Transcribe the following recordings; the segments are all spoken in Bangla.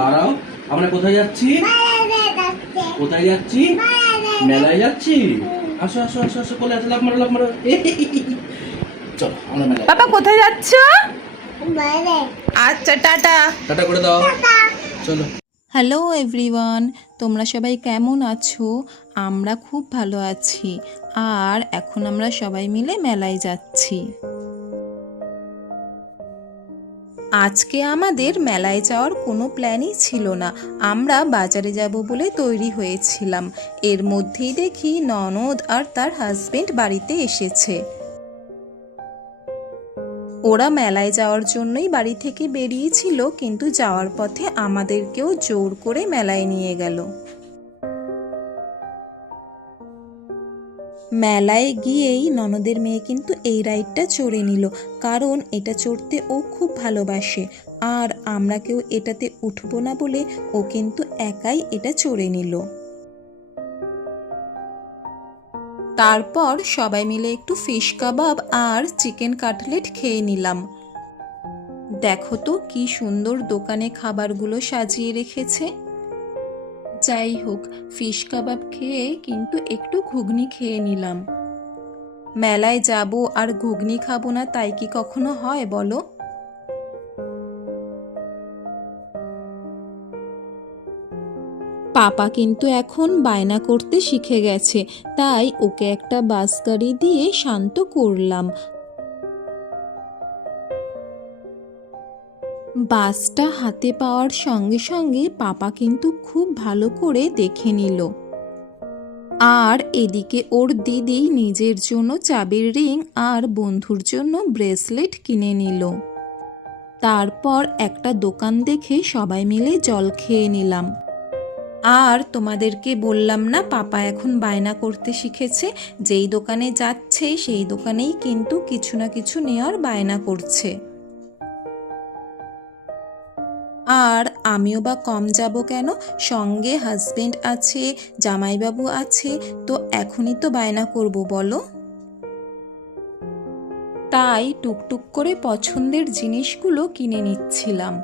দাঁড়াও, আমরা কোথায় যাচ্ছি? কোথায় যাচ্ছি? মেলায় যাচ্ছি। আসো আসো আসো আসো, কোলে আসো, লাফ মারো লাফ মারো। চলো আমরা মেলায়। বাবা কোথায় যাচ্ছ? আচ্ছা, টাটা। টাটা করে দাও। চলো। হ্যালো এভরিওয়ান, তোমরা সবাই কেমন আছো? আমরা খুব ভালো আছি। আর এখন আমরা সবাই মিলে মেলায় যাচ্ছি। আজকে আমাদের মেলায় যাওয়ার কোনো প্ল্যানই ছিল না। আমরা বাজারে যাব বলে তৈরি হয়েছিলাম। এর মধ্যেই দেখি ননদ আর তার হাজবেন্ড বাড়িতে এসেছে। ওরা মেলায় যাওয়ার জন্যই বাড়ি থেকে বেরিয়েছিল, কিন্তু যাওয়ার পথে আমাদেরকেও জোর করে মেলায় নিয়ে গেল। মেলায় গিয়েই ননদের মেয়ে কিন্তু এই রাইডটা চড়ে নিল, কারণ এটা চড়তে ও খুব ভালোবাসে। আর আমরা কেউ এটাতে উঠবো না বলে ও কিন্তু একাই এটা চড়ে নিল। তারপর সবাই মিলে একটু ফিশ কাবাব আর চিকেন কাটলেট খেয়ে নিলাম। দেখো তো কি সুন্দর দোকানে খাবারগুলো সাজিয়ে রেখেছে। যাই হোক, ফিশ কাবাব খেয়ে কিন্তু একটু ঘুগনি খেয়ে নিলাম। মেলায় যাব আর ঘুগনি খাবো না, তাই কি কখনো হয় বলো? পাপা কিন্তু এখন বায়না করতে শিখে গেছে, তাই ওকে একটা বাস গাড়ি দিয়ে শান্ত করলাম। বাসটা হাতে পাওয়ার সঙ্গে সঙ্গে পাপা কিন্তু খুব ভালো করে দেখে নিল। আর এদিকে ওর দিদি নিজের জন্য চাবির রিং আর বন্ধুর জন্য ব্রেসলেট কিনে নিল। তারপর একটা দোকান দেখে সবাই মিলে জল খেয়ে নিলাম। আর তোমাদেরকে বললাম না, পাপা এখন বায়না করতে শিখেছে, যেই দোকানে যাচ্ছে সেই দোকানেই কিন্তু কিছু না কিছু নেওয়ার বায়না করছে। আর আমিও বা কম যাব কেন? সঙ্গে হাজবেন্ড আছে, জামাইবাবু আছে, তো এখনই তো বায়না করব বলো। তাই টুকটুক করে পছন্দের জিনিসগুলো কিনে নিচ্ছিলাম।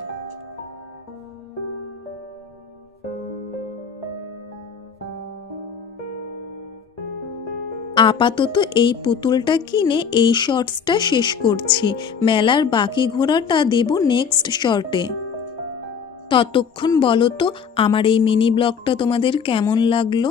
আপাতত এই পুতুলটা কিনে এই শর্টসটা শেষ করছি। মেলার বাকি ঘোরাটা দেব নেক্সট শর্টে। ততক্ষণ বলো তো আমার এই মিনি ব্লগটা তোমাদের কেমন লাগলো?